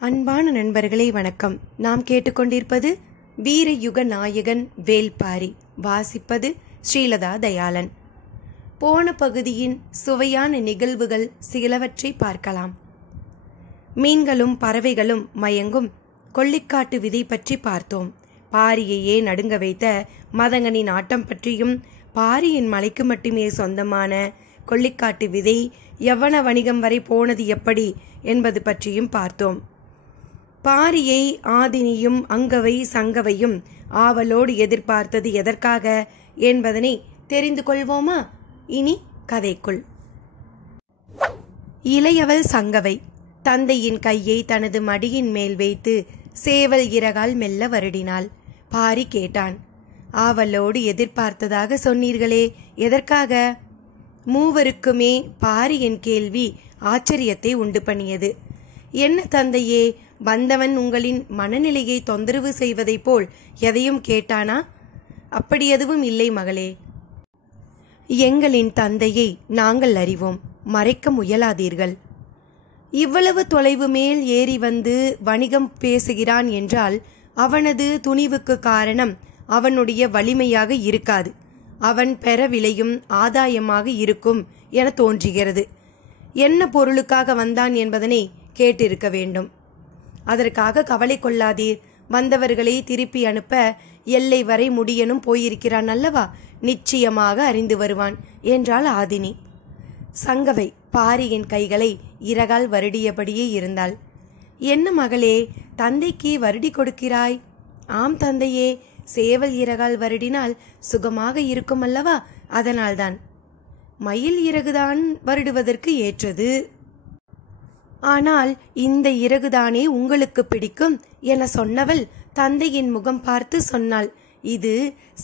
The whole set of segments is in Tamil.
அன்பான நண்பர்களே வணக்கம். நாம் கேட்டுக்கொண்டிருப்பது வீரயுக நாயகன் வேல்பாரி. வாசிப்பது ஸ்ரீலதா தயாளன். போன பகுதியின் சுவையான நிகழ்வுகள் சிலவற்றை பார்க்கலாம். மீன்களும் பறவைகளும் மயங்கும் கொள்ளிக்காட்டு விதை பற்றி பார்த்தோம். பாரியையே நடுங்க வைத்த மதங்கனின் ஆட்டம் பற்றியும், பாரியின் மலைக்கு மட்டுமே சொந்தமான கொள்ளிக்காட்டு விதை யவன வணிகம் வரை போனது எப்படி என்பது பற்றியும் பார்த்தோம். பாரியை ஆதினியும் அங்கவை சங்கவையும் ஆவலோடு எதிர்பார்த்தது எதற்காக என்பதனை தெரிந்து கொள்வோமா? இனி கதைக்குள். இளையவள் சங்கவை தந்தையின் கையை தனது மடியின் மேல் வைத்து சேவல் இறகால் மெல்ல வருடினாள். பாரி கேட்டான், ஆவலோடு எதிர்பார்த்ததாக சொன்னீர்களே, எதற்காக? மூவருக்குமே பாரியின் கேள்வி ஆச்சரியத்தை உண்டு பண்ணியது. என்ன தந்தையே, வந்தவன் உங்களின் மனநிலையை தொந்தரவு செய்வதைப் போல் எதையும் கேட்டானா? அப்படி எதுவும் இல்லை மகளே. எங்களின் தந்தையை நாங்கள் அறிவோம், மறைக்க முயலாதீர்கள். இவ்வளவு தொலைவு மேல் ஏறி வந்து வணிகம் பேசுகிறான் என்றால் அவனது துணிவுக்கு காரணம் அவனுடைய வலிமையாக இருக்காது, அவன் பெற விளையும் ஆதாயமாக இருக்கும் என தோன்றுகிறது. என்ன பொருளுக்காக வந்தான் என்பதனை கேட்டிருக்க வேண்டும். அதற்காக கவலை கொள்ளாதீர். வந்தவர்களை திருப்பி அனுப்ப எல்லை வரை முடியனும் போயிருக்கிறான் அல்லவா, நிச்சயமாக அறிந்து வருவான் என்றாள் ஆதினி. சங்கவை பாரியின் கைகளை இறகால் வருடியபடியே இருந்தாள். என்ன மகளே, தந்தைக்கு வருடி கொடுக்கிறாய்? ஆம் தந்தையே, சேவல் இறகால் வருடினால் சுகமாக இருக்கும் அல்லவா, அதனால்தான். மயில் இறகுதான் வருடுவதற்கு ஏற்றது. ஆனால் இந்த இறகுதானே உங்களுக்கு பிடிக்கும் என சொன்னவள் தந்தையின் முகம் பார்த்து சொன்னாள், இது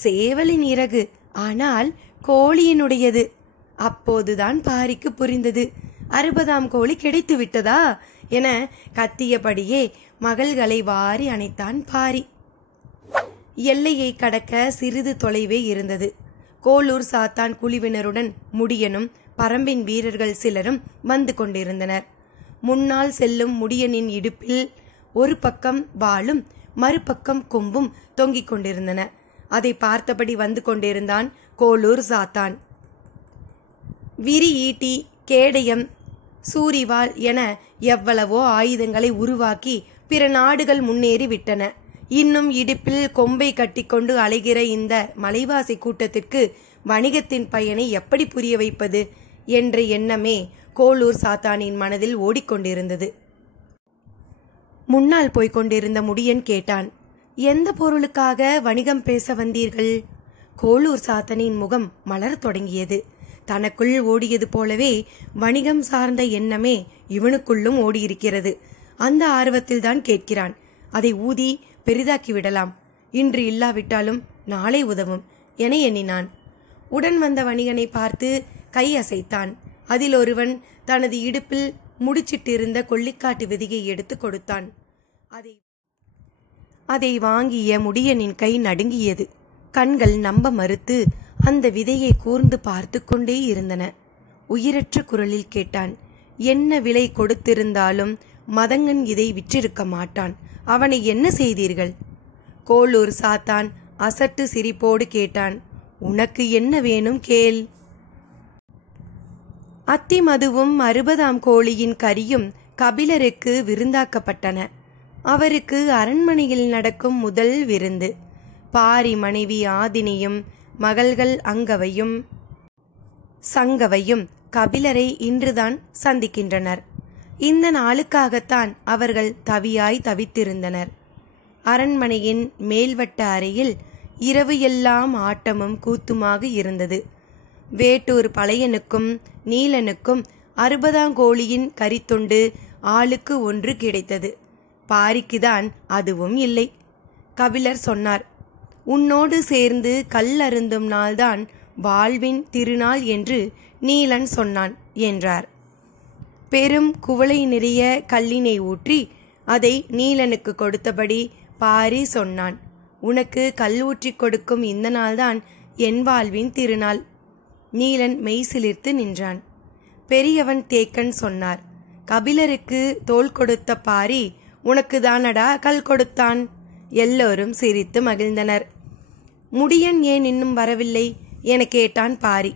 சேவலின் இறகு, ஆனால் கோழியினுடையது. அப்போதுதான் பாரிக்கு புரிந்தது, 60ஆம் கோழி கிடைத்து விட்டதா என கத்தியபடியே மகள்களை வாரி அணைத்தான் பாரி. எல்லையை கடக்க சிறிது தொலைவே இருந்தது. கோளூர் சாத்தான் குழுவினருடன் முடியனும் பரம்பின் வீரர்கள் சிலரும் வந்து கொண்டிருந்தனர். முன்னால் செல்லும் முடியனின் இடுப்பில் ஒரு பக்கம் வாளும் மறுபக்கம் கொம்பும் தொங்கிக் கொண்டிருந்தன. அதை பார்த்தபடி வந்து கொண்டிருந்தான் கோளூர் சாத்தான். விரி ஈட்டி, கேடயம், சூரிவாள் என எவ்வளவோ ஆயுதங்களை உருவாக்கி பிற நாடுகள் முன்னேறி விட்டன. இன்னும் இடுப்பில் கொம்பை கட்டிக்கொண்டு அலைகிற இந்த மலைவாசி கூட்டத்திற்கு வணிகத்தின் பயனை எப்படி புரிய வைப்பது என்ற எண்ணமே கோளூர் சாத்தானின் மனதில் ஓடிக்கொண்டிருந்தது. முன்னால் போய்கொண்டிருந்த முடியன் கேட்டான், எந்த பொருளுக்காக வணிகம் பேச வந்தீர்கள்? கோளூர் சாத்தனின் முகம் மலரத் தொடங்கியது. தனக்குள் ஓடியது போலவே வணிகம் சார்ந்த எண்ணமே இவனுக்குள்ளும் ஓடியிருக்கிறது. அந்த ஆர்வத்தில் தான் கேட்கிறான். அதை ஊதி பெரிதாக்கி விடலாம், இன்று இல்லாவிட்டாலும் நாளை உதவும் என எண்ணினான். உடன் வந்த வணிகனை பார்த்து கை அசைத்தான். அதில் ஒருவன் தனது இடுப்பில் முடிச்சிட்டிருந்த கொள்ளிக்காட்டு விதையை எடுத்து கொடுத்தான். அதை வாங்கிய முடியனின் கை நடுங்கியது. கண்கள் நம்ப மறுத்து அந்த விதையை கூர்ந்து பார்த்து கொண்டே இருந்தன. உயிரற்ற குரலில் கேட்டான், என்ன விலை கொடுத்திருந்தாலும் மதங்கன் இதை விற்றிருக்க மாட்டான், அவனை என்ன செய்தீர்கள்? கோளூர் சாத்தான் அசட்டு சிரிப்போடு கேட்டான், உனக்கு என்ன வேணும் கேள். அத்தி மதுவும் 60ஆம் கோழியின் கரியும் கபிலருக்கு விருந்தாக்கப்பட்டன. அவருக்கு அரண்மனையில் நடக்கும் முதல் விருந்து. பாரி மனைவி ஆதினியும் மகள்கள் அங்கவையும் சங்கவையும் கபிலரை இன்றுதான் சந்திக்கின்றனர். இந்த நாளுக்காகத்தான் அவர்கள் தவியாய் தவித்திருந்தனர். அரண்மனையின் மேல்வட்ட அறையில் இரவு எல்லாம் ஆட்டமும் கூத்துமாக இருந்தது. வேட்டூர் பழையனுக்கும் நீலனுக்கும் 60ஆம் கோழியின் கரித்துண்டு ஆளுக்கு 1 கிடைத்தது. பாரிக்குதான் அதுவும் இல்லை. கபிலர் சொன்னார், உன்னோடு சேர்ந்து கல் அருந்தும் நாள்தான் வாழ்வின் திருநாள் என்று நீலன் சொன்னான் என்றார். பெரும் குவளை நிறைய கல்லினை ஊற்றி அதை நீலனுக்கு கொடுத்தபடி பாரி சொன்னான், உனக்கு கல் ஊற்றி கொடுக்கும் இந்த நாள்தான் என் வாழ்வின் திருநாள். நீலன் மெய்சிலிர்த்து நின்றான். பெரியவன் தேக்கன் சொன்னார், கபிலருக்கு தோள் கொடுத்த பாரி உனக்கு தானடா கல் கொடுத்தான். எல்லோரும் சிரித்து மகிழ்ந்தனர். முடியன் ஏன் இன்னும் வரவில்லை என கேட்டான் பாரி.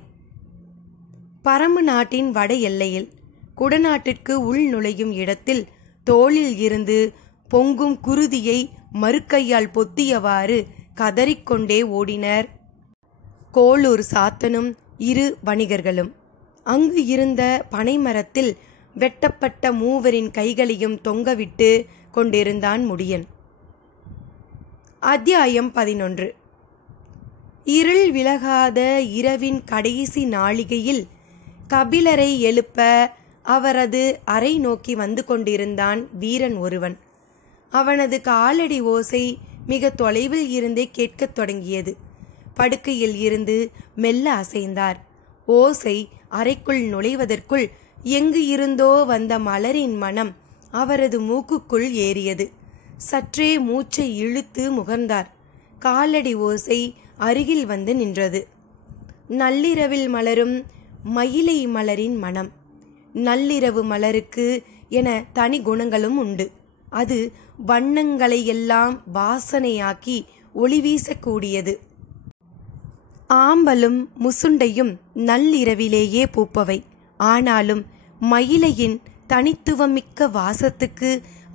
பரம்பு நாட்டின் வட எல்லையில் குடநாட்டிற்கு உள் நுழையும் இடத்தில் தோளில் இருந்து பொங்கும் குருதியை மறுக்கையால் பொத்தியவாறு கதறிக்கொண்டே ஓடினர் கோளூர் சாத்தனும் 2 வணிகர்களும். அங்கு இருந்த பனைமரத்தில் வெட்டப்பட்ட 3 கைகளையும் தொங்கவிட்டு கொண்டிருந்தான் முடியன். அத்தியாயம் 11. இருள் விலகாத இரவின் கடைசி நாளிகையில் கபிலரை எழுப்ப அவரது அறை நோக்கி வந்து கொண்டிருந்தான் வீரன் ஒருவன். அவனது காலடி ஓசை மிக தொலைவில் இருந்தே கேட்கத் தொடங்கியது. படுக்கையில் இருந்து மெல்ல அசைந்தார். ஓசை அறைக்குள் நுழைவதற்குள் எங்கு இருந்தோ வந்த மலரின் மனம் அவரது மூக்குக்குள் ஏறியது. சற்றே மூச்சை இழுத்து முகர்ந்தார். காலடி ஓசை அருகில் வந்து நின்றது. நள்ளிரவில் மலரும் மயிலை மலரின் மனம். நள்ளிரவு மலருக்கு என தனி குணங்களும் உண்டு. அது வண்ணங்களை எல்லாம் வாசனையாக்கி ஒளி வீசக்கூடியது. ஆம்பலும் முசுண்டையும் நள்ளிரவிலேயே பூப்பவை. ஆனாலும் மயிலையின் தனித்துவமிக்க வாசத்துக்கு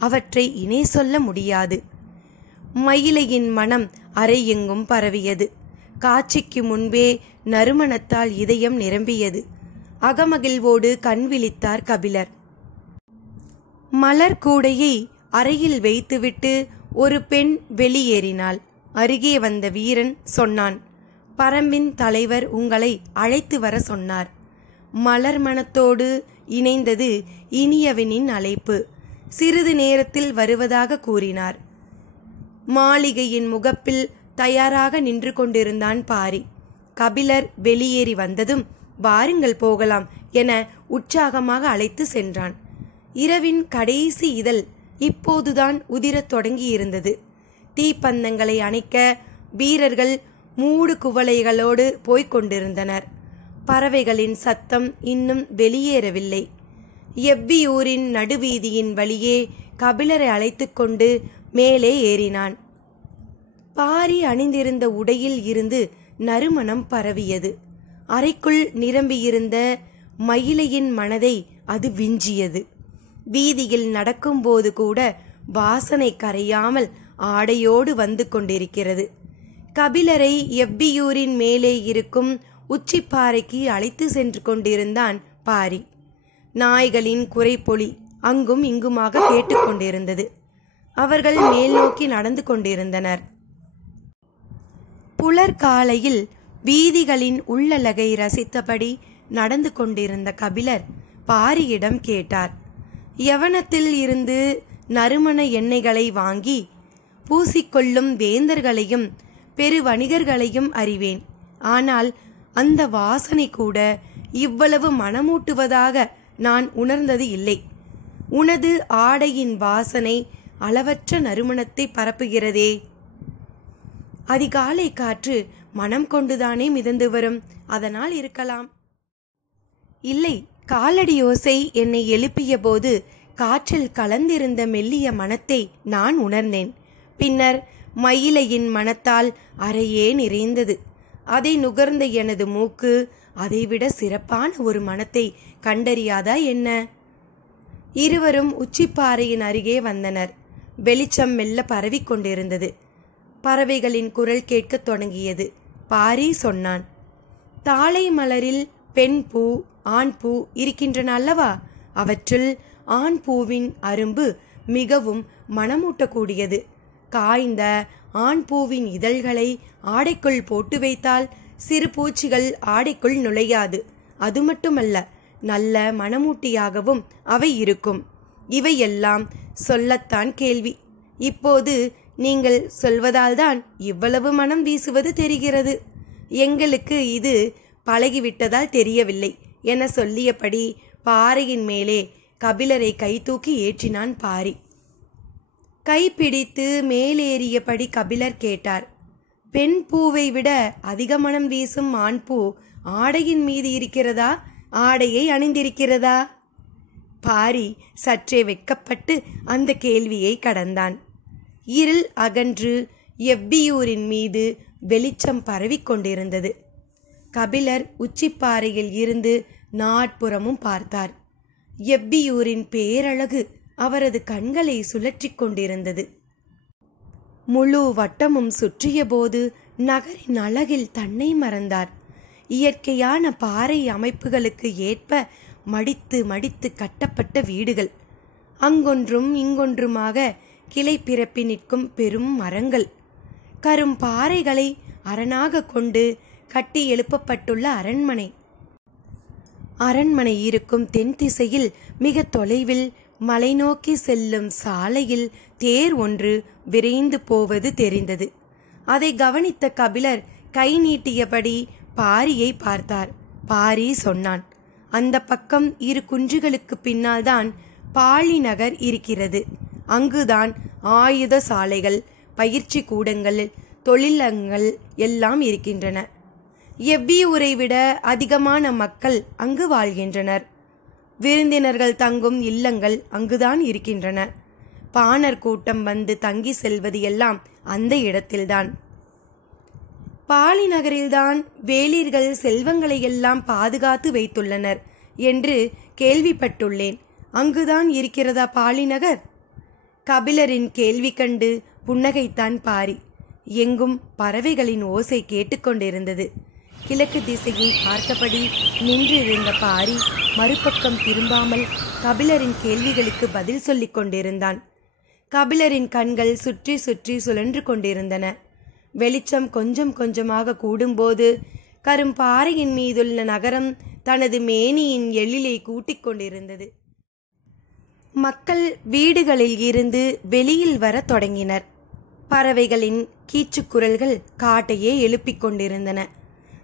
அவற்றை இணை சொல்ல முடியாது. மயிலையின் மனம் அறையெங்கும் பரவியது. காட்சிக்கு முன்பே நறுமணத்தால் இதயம் நிரம்பியது. அகமகிழ்வோடு கண் விழித்தார் கபிலர். மலர் கூடையை அறையில் வைத்துவிட்டு ஒரு பெண் வெளியேறினாள். அருகே வந்த வீரன் சொன்னான், பரம்பின் தலைவர் உங்களை அழைத்து வர சொன்னார். மலர் மனத்தோடு இணைந்தது இனியவனின் அழைப்பு. சிறிது நேரத்தில் வருவதாக கூறினார். மாளிகையின் முகப்பில் தயாராக நின்று கொண்டிருந்தான் பாரி. கபிலர் வெளியேறி வந்ததும் வாருங்கள் போகலாம் என உற்சாகமாக அழைத்து சென்றான். இரவின் கடைசி இதழ் இப்போதுதான் உதிரத் தொடங்கியிருந்தது. தீப்பந்தங்களை அணைக்க வீரர்கள் மூடு குவளைகளோடு போய்க் கொண்டிருந்தனர். பறவைகளின் சத்தம் இன்னும் வெளியேறவில்லை. எவ்வியூரின் நடுவீதியின் வழியே கபிலரை அழைத்து கொண்டு மேலே ஏறினான். பாரி அணிந்திருந்த உடையில் இருந்து நறுமணம் பரவியது. அறைக்குள் நிரம்பியிருந்த மயிலையின் மனதை அது விஞ்சியது. வீதியில் நடக்கும்போது கூட வாசனை கரையாமல் ஆடையோடு வந்து கொண்டிருக்கிறது. கபிலரை எவ்வியூரின் மேலே இருக்கும் உச்சிப்பாறைக்கு அழைத்து சென்று கொண்டிருந்தான் பாரி. நாய்களின் குரைப்பொலி அங்கும் இங்குமாக கேட்டுக்கொண்டிருந்தது. அவர்கள் மேல் நோக்கி நடந்து கொண்டிருந்தனர். புலர்காலையில் வீதிகளின் உள்ளழகை ரசித்தபடி நடந்து கொண்டிருந்த கபிலர் பாரியிடம் கேட்டார். யவனத்தில் இருந்து நறுமண எண்ணெய்களை வாங்கி பூசிக்கொள்ளும் வேந்தர்களையும் பெரு வணிகர்களையும் அறிவேன். ஆனால் அந்த வாசனை கூட இவ்வளவு மனமூட்டுவதாக நான் உணர்ந்தது இல்லை. உனது ஆடையின் வாசனை அளவற்ற நறுமணத்தை பரப்புகிறதே. அதிகாலை காற்று மனம் கொண்டுதானே மிதந்து வரும், அதனால் இருக்கலாம். இல்லை, காலடி யோசை என்னை எழுப்பிய போது காற்றில் கலந்திருந்த மெல்லிய மனத்தை நான் உணர்ந்தேன். பின்னர் மயிலையின் மனத்தால் அறையே நிறைந்தது. அதை நுகர்ந்த எனது மூக்கு அதைவிட சிறப்பான ஒரு மனத்தை கண்டறியாதா என்ன? இருவரும் உச்சிப்பாறையின் அருகே வந்தனர். வெளிச்சம் மெல்ல பரவிக்கொண்டிருந்தது. பறவைகளின் குரல் கேட்கத் தொடங்கியது. பாரி சொன்னான், தாழை மலரில் பெண் பூ ஆண் பூ இருக்கின்றன அல்லவா? அவற்றில் ஆண் பூவின் அரும்பு மிகவும் மனமூட்டக்கூடியது. காய்ந்த ஆண் பூவின் இதழ்களை ஆடைக்குள் போட்டு வைத்தால் சிறு பூச்சிகள் ஆடைக்குள் நுழையாது. அது மட்டுமல்ல, நல்ல மனமூட்டியாகவும் அவை இருக்கும். இவையெல்லாம் சொல்லத்தான் கேள்வி. இப்போது நீங்கள் சொல்வதால்தான் இவ்வளவு மனம் வீசுவது தெரிகிறது. எங்களுக்கு இது பழகிவிட்டதால் தெரியவில்லை என சொல்லியபடி பாறையின் மேலே கபிலரை கை தூக்கி ஏற்றினான் பாரி. கைப்பிடித்து மேலேறியபடி கபிலர் கேட்டார், பெண் பூவை விட அதிக மனம் வீசும் ஆண் பூ ஆடையின் மீது இருக்கிறதா, ஆடையை அணிந்திருக்கிறதா? பாரி சற்றே வெட்கப்பட்டு அந்த கேள்வியை கடந்தான். இருள் அகன்று எவ்வியூரின் மீது வெளிச்சம் பரவிக்கொண்டிருந்தது. கபிலர் உச்சிப்பாறையில் இருந்து நாட்புறமும் பார்த்தார். எவ்வியூரின் பேரழகு அவரது கண்களை சுழற்றி கொண்டிருந்தது. முழு வட்டமும் சுற்றியபோது நகரின் அழகில் தன்னை மறந்தார். இயற்கையான பாறை அமைப்புகளுக்கு ஏற்ப மடித்து மடித்து கட்டப்பட்ட வீடுகள், அங்கொன்றும் இங்கொன்றுமாக கிளை பிறப்பி நிற்கும் பெரும் மரங்கள், கரும் பாறைகளை அரணாக கொண்டு கட்டி எழுப்பப்பட்டுள்ள அரண்மனை. அரண்மனை இருக்கும் தென் திசையில் மிக தொலைவில் மலை நோக்கி செல்லும் சாலையில் தேர் ஒன்று விரைந்து போவது தெரிந்தது. அதை கவனித்த கபிலர் கை நீட்டியபடி பாரியை பார்த்தார். பாரி சொன்னான், அந்த பக்கம் 2 குன்றுகளுக்கு பின்னால் தான் பாலி நகர் இருக்கிறது. அங்குதான் ஆயுத சாலைகள், பயிற்சி கூடங்கள், தொழிலகங்கள் எல்லாம் இருக்கின்றன. எவ்வியூரை விட அதிகமான மக்கள் அங்கு வாழ்கின்றனர். விருந்தினர்கள் தங்கும் இல்லங்கள் அங்குதான் இருக்கின்றன. பாணர் கூட்டம் வந்து தங்கி செல்வது எல்லாம் அந்த இடத்தில்தான். பாலி நகரில்தான் வேளிர்கள் செல்வங்களை எல்லாம் பாதுகாத்து வைத்துள்ளனர் என்று கேள்விப்பட்டுள்ளேன். அங்குதான் இருக்கிறதா பாலி நகர்? கபிலரின் கேள்வி கண்டு புன்னகைத்தான் பாரி. எங்கும் பறவைகளின் ஓசை கேட்டுக்கொண்டிருந்தது. கிழக்கு திசையை பார்த்தபடி நின்றிருந்த பாரி மறுபக்கம் திரும்பாமல் கபிலரின் கேள்விகளுக்கு பதில் சொல்லிக் கொண்டிருந்தான். கபிலரின் கண்கள் சுற்றி சுற்றி சுழன்று கொண்டிருந்தன. வெளிச்சம் கொஞ்சம் கொஞ்சமாக கூடும்போது கரும்பாறையின் மீதுள்ள நகரம் தனது மேனியின் எழிலை கூட்டிக் கொண்டிருந்தது. மக்கள் வீடுகளில் இருந்து வெளியில் வர தொடங்கினர். பறவைகளின் கீச்சுக்குரல்கள் காட்டையே எழுப்பிக் கொண்டிருந்தன.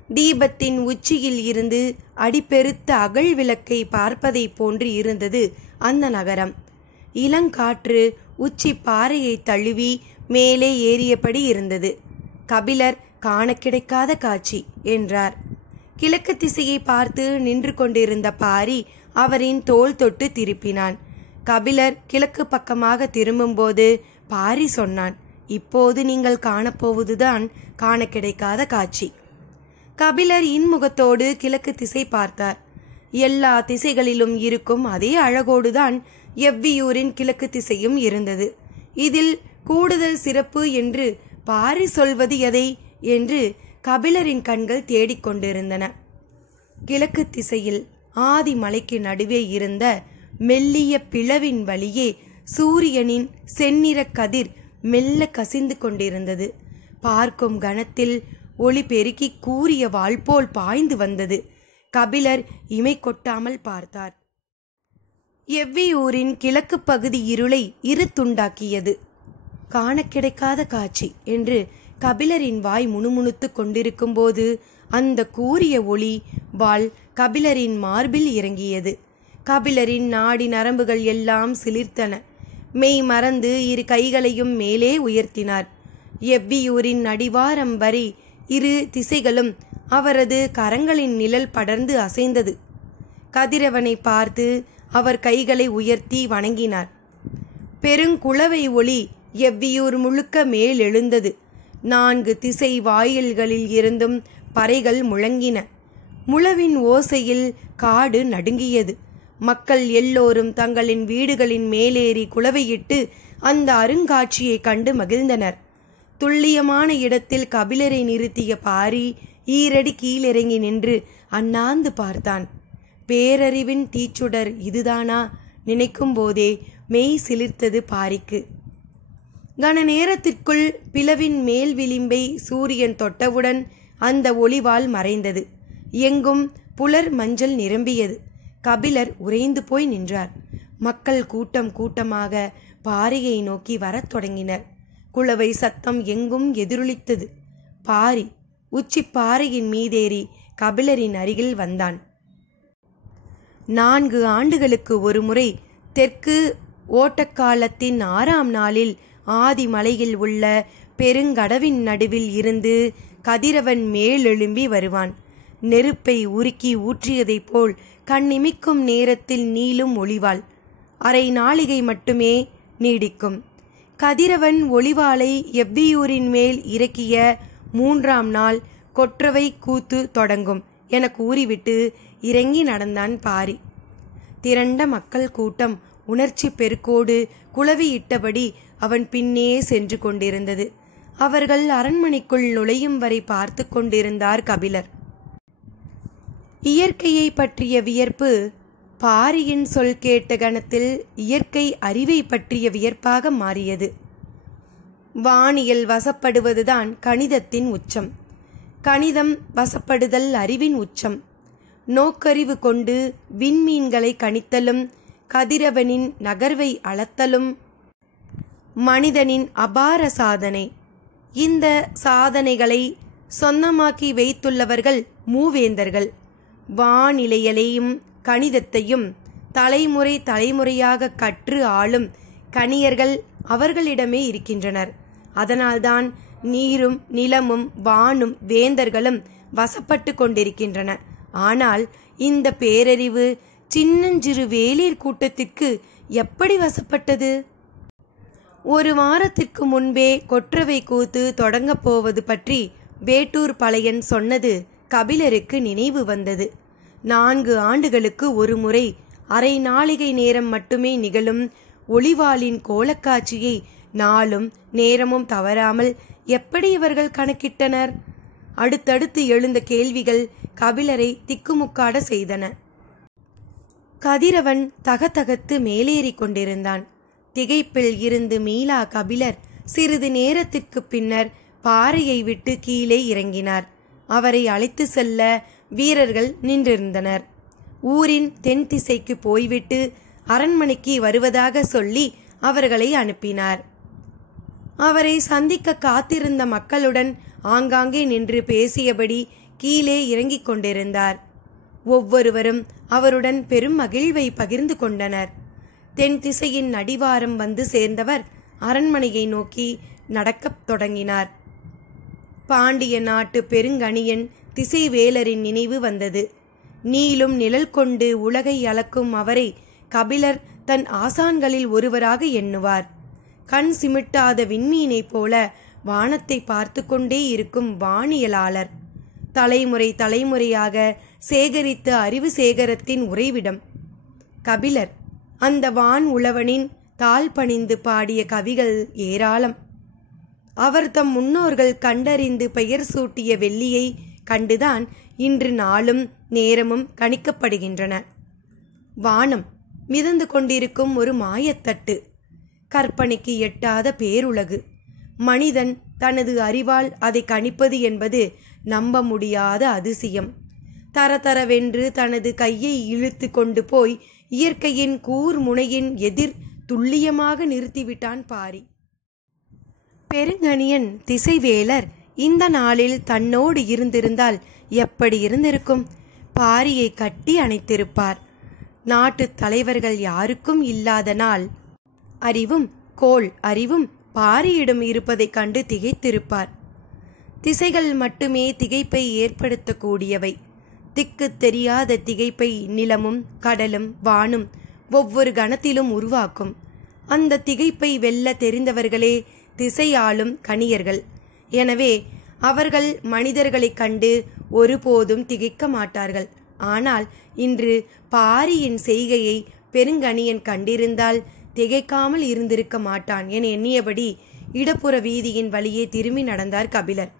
தீபத்தின் உச்சியில் இருந்து அடிபெருத்த அகல் விளக்கை பார்ப்பதை போன்று இருந்தது அந்த நகரம். இளங்காற்று உச்சி பாறையை தழுவி மேலே ஏறியபடி இருந்தது. கபிலர் காண கிடைக்காத காட்சி என்றார். கிழக்கு திசையை பார்த்து நின்று கொண்டிருந்த பாரி அவரின் தோள் தொட்டு திருப்பினான். கபிலர் கிழக்கு பக்கமாக திரும்பும்போது பாரி சொன்னான், இப்போது நீங்கள் காணப்போவதுதான் காண கிடைக்காத காட்சி. கபிலர் இன்முகத்தோடு கிழக்கு திசை பார்த்தார். எல்லா திசைகளிலும் இருக்கும் அதே அழகோடுதான் எவ்வியூரின் கிழக்கு திசையும் இருந்தது. இதில் கூடுதல் சிறப்பு என்று பாரி சொல்வது எதை என்று கபிலரின் கண்கள் தேடிக்கொண்டிருந்தன. கிழக்கு திசையில் ஆதி மலைக்கு நடுவே இருந்த மெல்லிய பிளவின் வழியே சூரியனின் செந்நிற கதிர் மெல்ல கசிந்து கொண்டிருந்தது. பார்க்கும் கணத்தில் ஒளி பெருக்கி கூரிய வாள் போல் பாய்ந்து வந்தது. கபிலர் இமை கொட்டாமல் பார்த்தார். எவ்வியூரின் கிழக்கு பகுதி இருளை துண்டாக்கியது. காண கிடைக்காத காட்சி என்று கபிலரின் வாய் முணுமுணுத்து கொண்டிருக்கும் போது அந்த கூரிய ஒளி வாள் கபிலரின் மார்பில் இறங்கியது. கபிலரின் நாடி நரம்புகள் எல்லாம் சிலிர்த்தன. மெய் மறந்து 2 கைகளையும் மேலே உயர்த்தினார். எவ்வியூரின் அடிவாரம் வரை 2 திசைகளும் அவரது கரங்களின் நிழல் படர்ந்து அசைந்தது. கதிரவனை பார்த்து அவர் கைகளை உயர்த்தி வணங்கினார். பெருங்குளவை ஒளி எவ்வியூர் முழுக்க மேல் எழுந்தது. 4 திசை வாயில்களில் இருந்தும் பறைகள் முழங்கின. முழவின் ஓசையில் காடு நடுங்கியது. மக்கள் எல்லோரும் தங்களின் வீடுகளின் மேலேறி குளவையிட்டு அந்த அருங்காட்சியை கண்டு மகிழ்ந்தனர். துல்லியமான இடத்தில் கபிலரை நிறுத்திய பாரி ஈரடி கீழிறங்கி நின்று அண்ணாந்து பார்த்தான். பேரறிவின் தீச்சுடர் இதுதானா நினைக்கும் போதே மெய் சிலிர்த்தது பாரிக்கு. கன நேரத்திற்குள் பிளவின் மேல் விளிம்பை சூரியன் தொட்டவுடன் அந்த ஒளிவால் மறைந்தது. எங்கும் புலர் மஞ்சள் நிரம்பியது. கபிலர் உறைந்து போய் நின்றார். மக்கள் கூட்டம் கூட்டமாக பாரியை நோக்கி வரத் தொடங்கினர். குளவை சத்தம் எங்கும் எதிரொலித்தது. பாரி உச்சி பாறையின் மீதேறி கபிலரின் அருகில் வந்தான். 4 ஆண்டுகளுக்கு ஒரு முறை தெற்கு ஓட்டக்காலத்தின் 6ஆம் நாளில் ஆதிமலையில் உள்ள பெருங்கடவின் நடுவில் இருந்து கதிரவன் மேலெழும்பி வருவான். நெருப்பை உருக்கி ஊற்றியதைப் போல் கண்ணிமிக்கும் நேரத்தில் நீளும் ஒளிவாள் அரை நாளிகை மட்டுமே நீடிக்கும். கதிரவன் ஒளிவாளை எவ்வியூரின் மேல் இறக்கிய 3ஆம் நாள் கொற்றவை கூத்து தொடங்கும் என கூறிவிட்டு இறங்கி நடந்தான் பாரி. திரண்ட மக்கள் கூட்டம் உணர்ச்சி பெருக்கோடு குளவியிட்டபடி அவன் பின்னே சென்று கொண்டிருந்தது. அவர்கள் அரண்மனைக்குள் நுழையும் வரை பார்த்து கொண்டிருந்தார் கபிலர். இயற்கையை பற்றிய வியர்ப்பு பாரியின் சொல் கேட்ட கணத்தில் இயற்கை அறிவை பற்றிய வியர்ப்பாக மாறியது. வானியல் வசப்படுவதுதான் கணிதத்தின் உச்சம். கணிதம் வசப்படுதல் அறிவின் உச்சம். நோக்கறிவு கொண்டு விண்மீன்களை கணித்தலும் கதிரவனின் நகர்வை அளத்தலும் மனிதனின் அபார சாதனை. இந்த சாதனைகளை சொந்தமாக்கி வைத்துள்ளவர்கள் மூவேந்தர்கள். வானிலையலையும் கணிதத்தையும் தலைமுறை தலைமுறையாக கற்று ஆளும் கணியர்கள் அவர்களிடமே இருக்கின்றனர். அதனால்தான் நீரும் நிலமும் வானும் வேந்தர்களும் வசப்பட்டு கொண்டிருக்கின்றன. ஆனால் இந்த பேரறிவு சின்னஞ்சிறு வேளிர் கூட்டத்திற்கு எப்படி வசப்பட்டது? ஒரு வாரத்திற்கு முன்பே கொற்றவை கூத்து தொடங்கப் போவது பற்றி வேட்டூர் பழையன் சொன்னது கபிலருக்கு நினைவு வந்தது. 4 ஆண்டுகளுக்கு ஒரு முறை அரை நாளிகை நேரம் மட்டுமே நிகழும் ஒளிவாளின் கோலக்காட்சியை நாளும் நேரமும் தவறாமல் எப்படி இவர்கள் கணக்கிட்டனர்? அடுத்தடுத்து எழுந்த கேள்விகள் கபிலரை திக்குமுக்காட செய்தன. கதிரவன் தகதகத்து மேலேறி கொண்டிருந்தான். திகைப்பில் இருந்து மீளா கபிலர் சிறிது நேரத்திற்கு பின்னர் பாறையை விட்டு கீழே இறங்கினார். அவரை அழைத்து செல்ல வீரர்கள் நின்றிருந்தனர். ஊரின் தென் திசைக்கு போய்விட்டு அரண்மனைக்கு வருவதாக சொல்லி அவர்களை அனுப்பினார். அவரை சந்திக்க காத்திருந்த மக்களுடன் ஆங்காங்கே நின்று பேசியபடி கீழே இறங்கிக் கொண்டிருந்தார். ஒவ்வொருவரும் அவருடன் பெரும் மகிழ்வை பகிர்ந்து கொண்டனர். தென் திசையின் அடிவாரம் வந்து சேர்ந்தவர் அரண்மனையை நோக்கி நடக்கத் தொடங்கினார். பாண்டிய நாட்டு பெருங்கணியன் திசைவேலரின் நினைவு வந்தது. நீளும் நிழல் கொண்டு உலகை அளக்கும் அவரை கபிலர் தன் ஆசான்களில் ஒருவராக எண்ணுவார். கண் சிமிட்டாத விண்மீனை போல வானத்தை பார்த்து கொண்டே இருக்கும் வானியலாளர். தலைமுறை தலைமுறையாக சேகரித்த அறிவு சேகரத்தின் உறைவிடம் கபிலர். அந்த வான் உழவனின் தாழ் பணிந்து பாடிய கவிகள் ஏராளம். அவர் தம் முன்னோர்கள் கண்டறிந்து பெயர் சூட்டிய வெள்ளியை கண்டுதான் இன்று நாளும் நேரமும் கணிக்கப்படுகின்றன. வானம் மிதந்து கொண்டிருக்கும் ஒரு மாயத்தட்டு. கற்பனைக்கு எட்டாத பேருலகு. மனிதன் தனது அறிவால் அதை கணிப்பது என்பது நம்ப முடியாத அதிசயம். தரதரவென்று தனது கையை இழுத்து கொண்டு போய் இயற்கையின் கூர்முனையின் எதிர் துல்லியமாக நிறுத்திவிட்டான் பாரி. பெருங்கணியன் திசைவேலர் இந்த நாளில் தன்னோடு இருந்திருந்தால் எப்படி இருந்திருக்கும்? பாரியை கட்டி அணைத்திருப்பார். நாட்டு தலைவர்கள் யாருக்கும் இல்லாத நாள் அறிவும் கோள் அறிவும் பாரியிடம் இருப்பதைக் கண்டு திகைத்திருப்பார். திசைகள் மட்டுமே திகைப்பை ஏற்படுத்தக்கூடியவை. திக்கு தெரியாத திகைப்பை நிலமும் கடலும் வானும் ஒவ்வொரு கணத்திலும் உருவாக்கும். அந்த திகைப்பை வெல்ல தெரிந்தவர்களே திசையாளும் கணியர்கள். எனவே அவர்கள் மனிதர்களைக் கண்டு ஒருபோதும் திகைக்க மாட்டார்கள். ஆனால் இன்று பாரியின் செய்கையை பெருங்கணியன் கண்டிருந்தால் திகைக்காமல் இருந்திருக்க மாட்டான் என எண்ணியபடி இடப்புற வீதியின் வழியே திரும்பி நடந்தார் கபிலர்.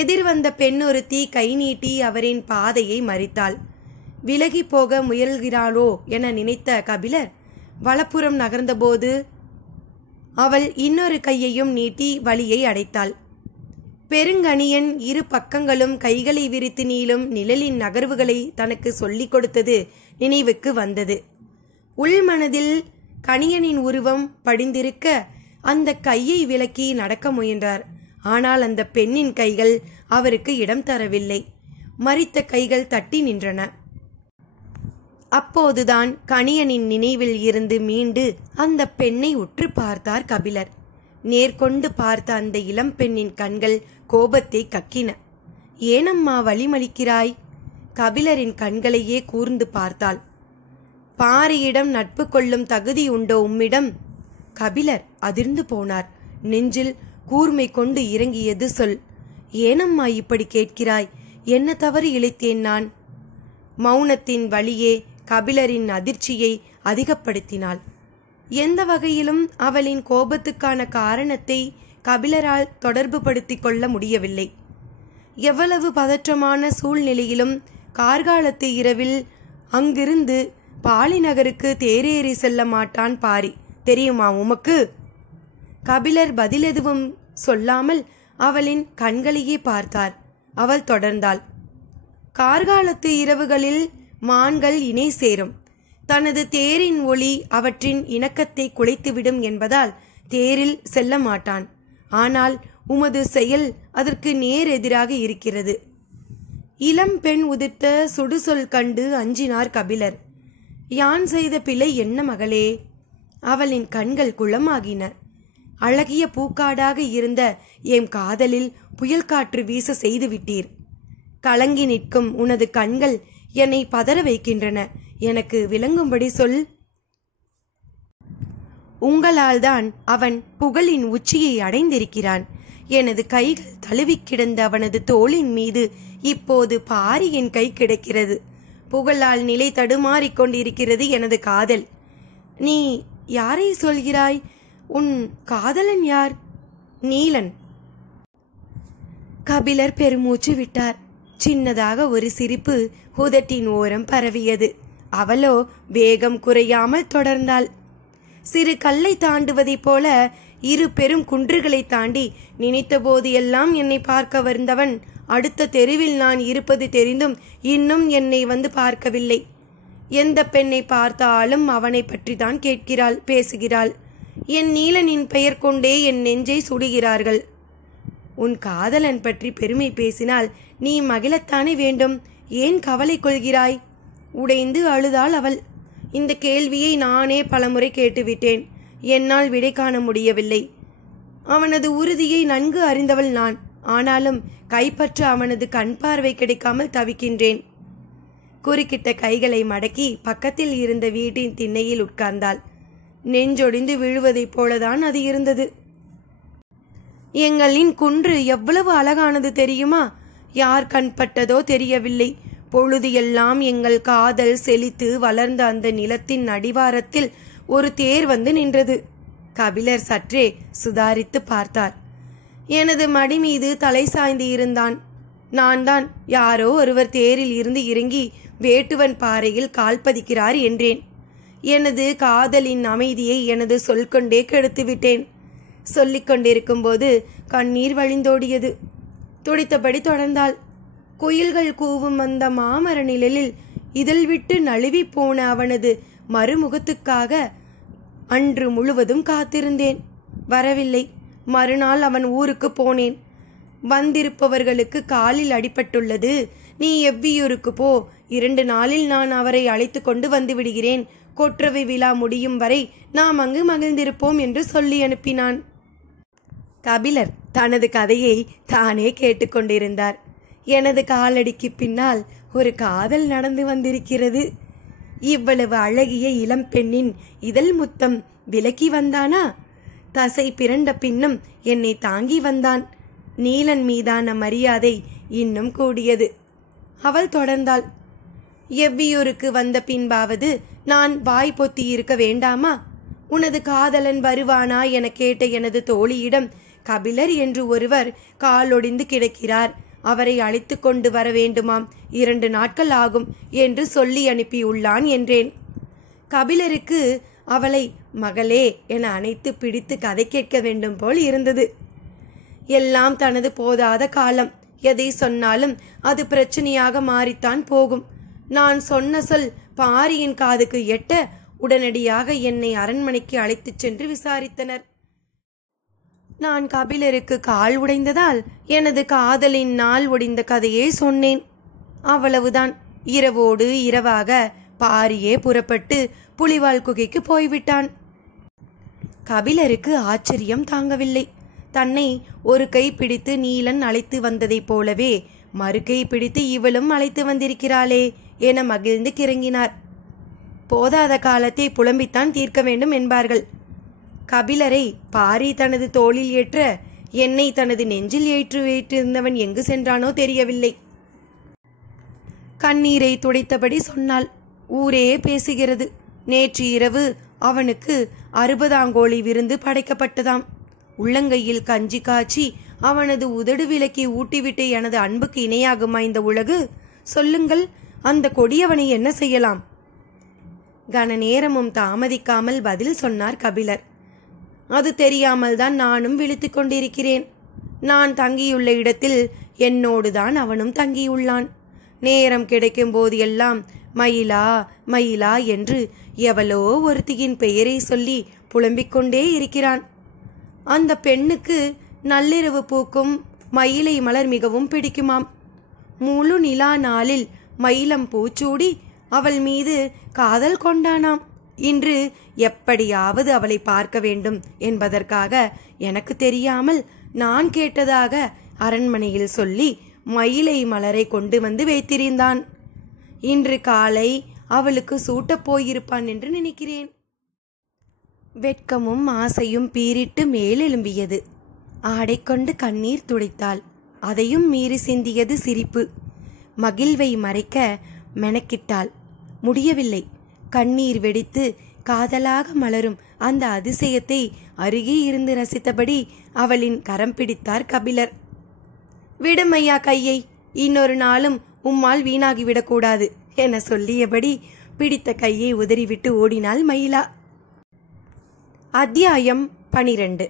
எதிர்வந்த பெண்ணொருத்தி கை நீட்டி அவரின் பாதையை மறித்தாள். விலகி போக முயல்கிறாளோ என நினைத்த கபிலர் வலப்புறம் நகர்ந்தபோது அவள் இன்னொரு கையையும் நீட்டி வழியை அடைத்தாள். பெருங்கணியன் இரு பக்கங்களும் கைகளை விரித்து நீளும் நிழலின் நகர்வுகளை தனக்கு சொல்லிக் கொடுத்தது நினைவுக்கு வந்தது. உள்மனதில் கணியனின் உருவம் படிந்திருக்க அந்த கையை விலக்கி நடக்க முயன்றார். ஆனால் அந்த பெண்ணின் கைகள் அவருக்கு இடம் தரவில்லை. மரித்த கைகள் தட்டி நின்றன. அப்போதுதான் கணியனின் நினைவில் இருந்து மீண்டு அந்த பெண்ணை உற்று பார்த்தார் கபிலர். நேர்கொண்டு பார்த்த அந்த இளம் பெண்ணின் கண்கள் கோபத்தை கக்கின. ஏனம்மா வழிமளிக்கிறாய்? கபிலரின் கண்களையே கூர்ந்து பார்த்தாள். பாரியிடம் நட்பு கொள்ளும் தகுதி உண்டோ உம்மிடம்? கபிலர் அதிர்ந்து போனார். நெஞ்சில் கூர்மை கொண்டு இறங்கியது சொல். ஏனம்மா இப்படி கேட்கிறாய்? என்ன தவறு இழைத்தேன் நான்? மௌனத்தின் வழியே கபிலரின் அதிர்ச்சியை அதிகப்படுத்தினாள். எந்த வகையிலும் அவளின் கோபத்துக்கான காரணத்தை கபிலரால் தொடர்பு படுத்திக் கொள்ள முடியவில்லை. எவ்வளவு பதற்றமான சூழ்நிலையிலும் கார்காலத்து இரவில் அங்கிருந்து பாலி நகருக்கு தேரேறி செல்ல மாட்டான் பாரி, தெரியுமா உமக்கு? கபிலர் பதில் எதுவும் சொல்லாமல் அவளின் கண்களையே பார்த்தார். அவள் தொடர்ந்தாள். கார்காலத்து இரவுகளில் மான்கள் இணை சேரும். தனது தேரின் ஒளி அவற்றின் இணக்கத்தை குலைத்துவிடும் என்பதால் தேரில் செல்ல மாட்டான். ஆனால் உமது செயல் அதற்கு நேர் எதிராக இருக்கிறது. இளம் பெண் உதிர்த்த சுடுசொல் கண்டு அஞ்சினார் கபிலர். யான் செய்த பிழை என்ன மகளே? அவளின் கண்கள் குளமாகின. அழகிய பூக்காடாக இருந்த எம் காதலில் புயல் காற்று வீச செய்துவிட்டீர். கலங்கி நிற்கும் உனது கண்கள் என்னை பதற வைக்கின்றன. எனக்கு விளங்கும்படி சொல். உங்களால் தான் அவன் புகழின் உச்சியை அடைந்திருக்கிறான். எனது கைகள் தழுவி கிடந்த அவனது தோளின் மீது இப்போது பாரியின் கை கிடக்கிறது. புகழால் நிலை தடுமாறிக் கொண்டிருக்கிறது எனது காதல். நீ யாரை சொல்கிறாய்? உன் காதலன் யார்? நீலன். கபிலர் பெருமூச்சு விட்டார். சின்னதாக ஒரு சிரிப்பு உதட்டின் ஓரம் பரவியது. அவளோ வேகம் குறையாமல் தொடர்ந்தாள். சிறு கல்லை தாண்டுவதைப் போல இரு பெரும் குன்றுகளை தாண்டி நினைத்தபோது எல்லாம் என்னை பார்க்க வந்தவன் அடுத்த தெருவில் நான் இருப்பது தெரிந்தும் இன்னும் என்னை வந்து பார்க்கவில்லை. எந்த பெண்ணை பார்த்தாலும் அவனை பற்றி தான் கேட்கிறாள், பேசுகிறாள். என் நீலனின் பெயர் கொண்டே என் நெஞ்சை சுடுகிறார்கள். உன் காதலன் பற்றி பெருமை பேசினால் நீ மகிழத்தானே வேண்டும். ஏன் கவலை கொள்கிறாய்? உடைந்து அழுதாள் அவள். இந்த கேள்வியை நானே பலமுறை கேட்டுவிட்டேன். என்னால் விடை காண முடியவில்லை. அவனது உறுதியை நன்கு அறிந்தவள் நான். ஆனாலும் கைப்பற்ற அவனது கண் பார்வை கிடைக்காமல் தவிக்கின்றேன். குறுக்கிட்ட கைகளை மடக்கி பக்கத்தில் இருந்த வீட்டின் திண்ணையில் உட்கார்ந்தாள். நெஞ்சொடிந்து விழுவதைப் போலதான் அது இருந்தது. எங்களின் குன்று எவ்வளவு அழகானது தெரியுமா? யார் கண்பட்டதோ தெரியவில்லை. பொழுது எல்லாம் எங்கள் காதல் செழித்து வளர்ந்த அந்த நிலத்தின் அடிவாரத்தில் ஒரு தேர் வந்து நின்றது. கபிலர் சற்றே சுதாரித்து பார்த்தார். எனது மடி மீது தலை சாய்ந்து இருந்தான். நான் தான் யாரோ ஒருவர் தேரில் இருந்து இறங்கி வேட்டுவன் பாறையில் கால் பதிக்கிறார் என்றேன். எனது காதலின் அமைதியை எனது சொல் கொண்டே கெடுத்துவிட்டேன். சொல்லிக் கொண்டிருக்கும் போது கண்ணீர் வழிந்தோடியது. துடித்தபடி தொடர்ந்தாள். குயில்கள் கூவும் அந்த மாமர நிழலில் இதழ் விட்டு நழுவி போன அவனது மறுமுகத்துக்காக அன்று முழுவதும் காத்திருந்தேன். வரவில்லை. மறுநாள் அவன் ஊருக்கு போனேன். வந்திருப்பவர்களுக்கு காலில் அடிபட்டுள்ளது. நீ எவ்வியூருக்கு போ. 2 நாளில் நான் அவரை அழைத்து கொண்டு வந்து விடுகிறேன். கொற்றவை விழா முடியும் வரை நாம் அங்கு மகிழ்ந்திருப்போம் என்று சொல்லி அனுப்பினான். கபிலர் தனது கதையை தானே கேட்டுக்கொண்டிருந்தார். எனது காலடிக்கு பின்னால் ஒரு காதல் நடந்து வந்திருக்கிறது. இவ்வளவு அழகிய இளம் பெண்ணின் இதழ் முத்தம் விலக்கி வந்தானா? தசை பிறண்ட பின்னும் என்னை தாங்கி வந்தான். நீலன் மீதான மரியாதை இன்னும் கூடியது. அவள் தொடர்ந்தாள். எவ்வியூருக்கு வந்த பின்பாவது நான் வாய் பொத்தி இருக்க வேண்டாமா? உனது காதலன் வருவானா என கேட்ட எனது தோழியிடம் கபிலர் என்று ஒருவர் காலொடிந்து கிடக்கிறார், அவரை அழைத்து கொண்டு வர வேண்டுமாம், 2 நாட்கள் ஆகும் என்று சொல்லி அனுப்பியுள்ளான் என்றேன். கபிலருக்கு அவளை மகளே என அணைத்து பிடித்து கதை கேட்க வேண்டும் போல் இருந்தது. எல்லாம் தனது போதாத காலம். எதை சொன்னாலும் அது பிரச்சனையாக மாறித்தான் போகும். நான் சொன்ன சொல் பாரியின் காதுக்கு எட்ட உடனடியாக என்னை அரண்மனைக்கு அழைத்துச் சென்று விசாரித்தனர். நான் கபிலருக்கு கால் உடைந்ததால் எனது காதலின் நாள் ஒடிந்த கதையை சொன்னேன். அவ்வளவுதான். இரவோடு இரவாக பாரியே புறப்பட்டு புலிவால் குகைக்கு போய்விட்டான். கபிலருக்கு ஆச்சரியம் தாங்கவில்லை. தன்னை ஒரு கை பிடித்து நீலன் அழைத்து வந்ததைப் போலவே மறுக்கை பிடித்து இவளும் அழைத்து வந்திருக்கிறாளே என மகிழ்ந்து கிறங்கினார். போதாத காலத்தை புலம்பித்தான் தீர்க்க வேண்டும் என்பார்கள். கபிலரை பாரி தனது தோளில் ஏற்ற என்னை தனது நெஞ்சில் ஏற்று வைத்திருந்தவன் எங்கு சென்றானோ தெரியவில்லை. கண்ணீரை துடைத்தபடி சொன்னாள். ஊரே பேசுகிறது. நேற்று இரவு அவனுக்கு 60 விருந்து படைக்கப்பட்டதாம். உள்ளங்கையில் கஞ்சி காய்ச்சி அவனது உதடு விலக்கி ஊட்டிவிட்டு எனது அன்புக்கு இணையாகுமா இந்த உலகு? சொல்லுங்கள், அந்த கொடியவனை என்ன செய்யலாம்? கன நேரமும் தாமதிக்காமல் பதில் சொன்னார் கபிலர். அது தெரியாமல் தான் நானும் விழித்துக் கொண்டிருக்கிறேன். நான் தங்கியுள்ள இடத்தில் என்னோடுதான் அவனும் தங்கியுள்ளான். நேரம் கிடைக்கும் போது எல்லாம் மயிலா மயிலா என்று எவளோ ஒருத்தியின் பெயரை சொல்லி புலம்பிக் கொண்டே இருக்கிறான். அந்த பெண்ணுக்கு நள்ளிரவு பூக்கும் மயிலை மலர் மிகவும் பிடிக்குமாம். முழு நிலா நாளில் மயிலம் பூச்சூடி அவள் மீது காதல் கொண்டானாம். இன்று எப்படியாவது அவளை பார்க்க வேண்டும் என்பதற்காக எனக்கு தெரியாமல் நான் கேட்டதாக அரண்மனையில் சொல்லி மயிலை மலரை கொண்டு வந்து வைத்திருந்தான். இன்று காலை அவளுக்கு சூட்டப் போயிருப்பான் என்று நினைக்கிறேன். வெட்கமும் ஆசையும் பீரிட்டு மேலெழும்பியது. ஆடை கொண்டு கண்ணீர் துடைத்தாள். அதையும் மீறி சிந்தியது சிரிப்பு. மகிழ்வை மறைக்க மெனக்கிட்டாள். முடியவில்லை. கண்ணீர் வெடித்து காதலாக மலரும் அந்த அதிசயத்தை அருகே இருந்து ரசித்தபடி அவளின் கரம் பிடித்தார் கபிலர். விடுமையா கையை, இன்னொரு நாளும் உம்மால் வீணாகிவிடக்கூடாது என சொல்லியபடி பிடித்த கையை உதறிவிட்டு ஓடினாள் மயிலா. அத்தியாயம் 12.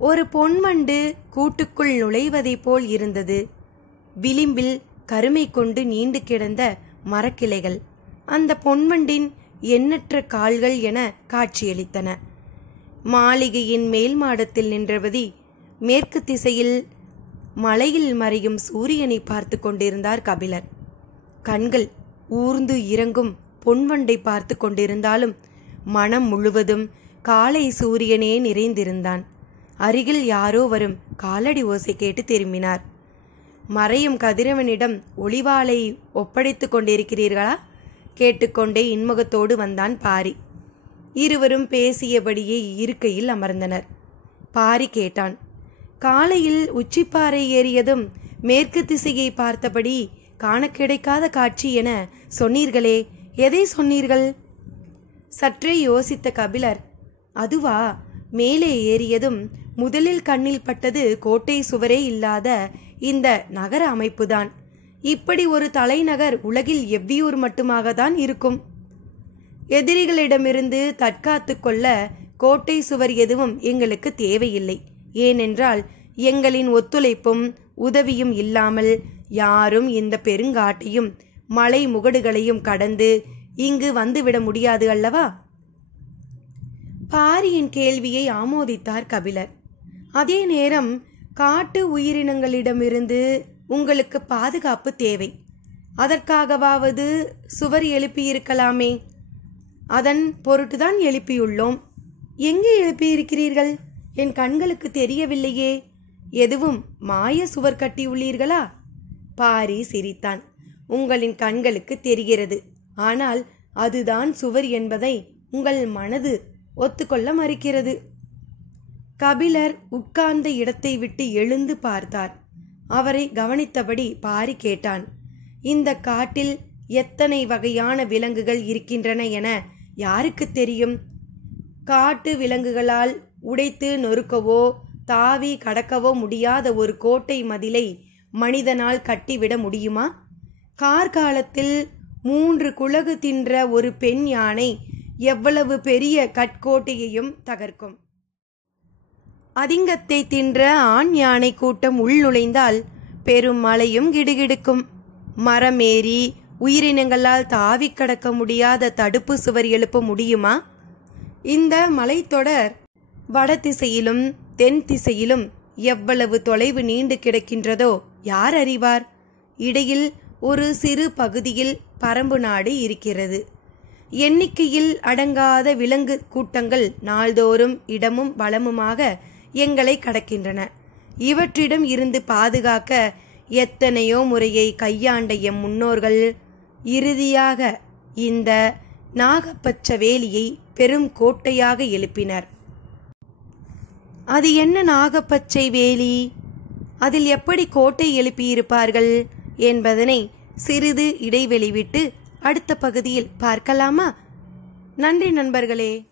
ஒரு பொன்வண்டு கூட்டுக்குள் நுழைவதை போல் இருந்தது. விளிம்பில் கருமை கொண்டு நீண்டு கிடந்த மரக்கிளைகள் அந்த பொன்வண்டின் எண்ணற்ற கால்கள் என காட்சியளித்தன. மாளிகையின் மேல் மாடத்தில் நின்றபடி மேற்கு திசையில் மலையில் மறையும் சூரியனை பார்த்து கொண்டிருந்தார் கபிலர். கண்கள் ஊர்ந்து இறங்கும் பொன்வண்டை பார்த்து கொண்டிருந்தாலும் மனம் முழுவதும் காலை சூரியனே நிறைந்திருந்தான். அருகில் யாரோ வரும் காலடி ஓசை கேட்டு திரும்பினார். மறையும் கதிரவனிடம் ஒளிவாளை ஒப்படைத்து கொண்டிருக்கிறீர்களா? கேட்டுக்கொண்டே இன்முகத்தோடு வந்தான் பாரி. இருவரும் பேசியபடியே இருக்கையில் அமர்ந்தனர். பாரி கேட்டான். காலையில் உச்சிப்பாறை ஏறியதும் மேற்கு திசையை பார்த்தபடி காண கிடைக்காத காட்சி என சொன்னீர்களே, எதை சொன்னீர்கள்? சற்றே யோசித்த கபிலர், அதுவா, மேலே ஏறியதும் முதலில் கண்ணில் பட்டது கோட்டை சுவரே இல்லாத இந்த நகர அமைப்புதான். இப்படி ஒரு தலைநகர் உலகில் எவ்வியூர் மட்டுமாகத்தான் இருக்கும். எதிரிகளிடமிருந்து தற்காத்து கொள்ள கோட்டை சுவர் எதுவும் எங்களுக்கு தேவையில்லை. ஏனென்றால் எங்களின் ஒத்துழைப்பும் உதவியும் இல்லாமல் யாரும் இந்த பெருங்காட்டையும் மலை முகடுகளையும் கடந்து இங்கு வந்துவிட முடியாது அல்லவா? பாரியின் கேள்வியை ஆமோதித்தார் கபிலர். அதே நேரம் காட்டு உயிரினங்களிடமிருந்து உங்களுக்கு பாதுகாப்பு தேவை. அதற்காகவாவது சுவர் எழுப்பியிருக்கலாமே. அதன் பொருட்டுதான் எழுப்பியுள்ளோம். எங்கே எழுப்பியிருக்கிறீர்கள்? என் கண்களுக்கு தெரியவில்லையே. எதுவும் மாய சுவர் கட்டியுள்ளீர்களா? பாரி சிரித்தான். உங்களின் கண்களுக்கு தெரிகிறது. ஆனால் அதுதான் சுவர் என்பதை உங்கள் மனது ஒத்துக்கொள்ள மறுக்கிறது. கபிலர் உட்கார்ந்த இடத்தை விட்டு எழுந்து பார்த்தார். அவரை கவனித்தபடி பாரி கேட்டான். இந்த காட்டில் எத்தனை வகையான விலங்குகள் இருக்கின்றன என யாருக்கு தெரியும்? காட்டு விலங்குகளால் உடைத்து நொறுக்கவோ தாவி கடக்கவோ முடியாத ஒரு கோட்டை மதிலை மனிதனால் கட்டிவிட முடியுமா? கார்காலத்தில் 3 குலகு தின்ற ஒரு பெண் யானை எவ்வளவு பெரிய கட்கோட்டையையும் தகர்க்கும். அதிங்கத்தை தின்ற ஆண் யானை கூட்டம் உள் நுழைந்தால் பெரும் மலையும் கிடுகிடுக்கும். மரமேறி உயிரினங்களால் தாவி கடக்க முடியாத தடுப்பு சுவர் எழுப்ப முடியுமா? இந்த மலைத்தொடர் வட திசையிலும் தென் திசையிலும் எவ்வளவு தொலைவு நீண்டு கிடக்கின்றதோ யார் அறிவார்? இடையில் ஒரு சிறு பகுதியில் பரம்பு நாடு இருக்கிறது. எண்ணிக்கையில் அடங்காத விலங்கு கூட்டங்கள் நாள்தோறும் இடமும் வளமுமாக எங்களை கடக்கின்றன. இவற்றிடம் இருந்து பாதுகாக்க எத்தனையோ முறையை கையாண்ட எம் முன்னோர்கள் இறுதியாக இந்த நாகப்பச்ச வேலியை பெரும் கோட்டையாக எழுப்பினர். அது என்ன நாகப்பச்சை வேலி? அதில் எப்படி கோட்டை எழுப்பியிருப்பார்கள் என்பதனை சிறிது இடைவெளி விட்டு அடுத்த பகுதியில் பார்க்கலாமா? நன்றி நண்பர்களே.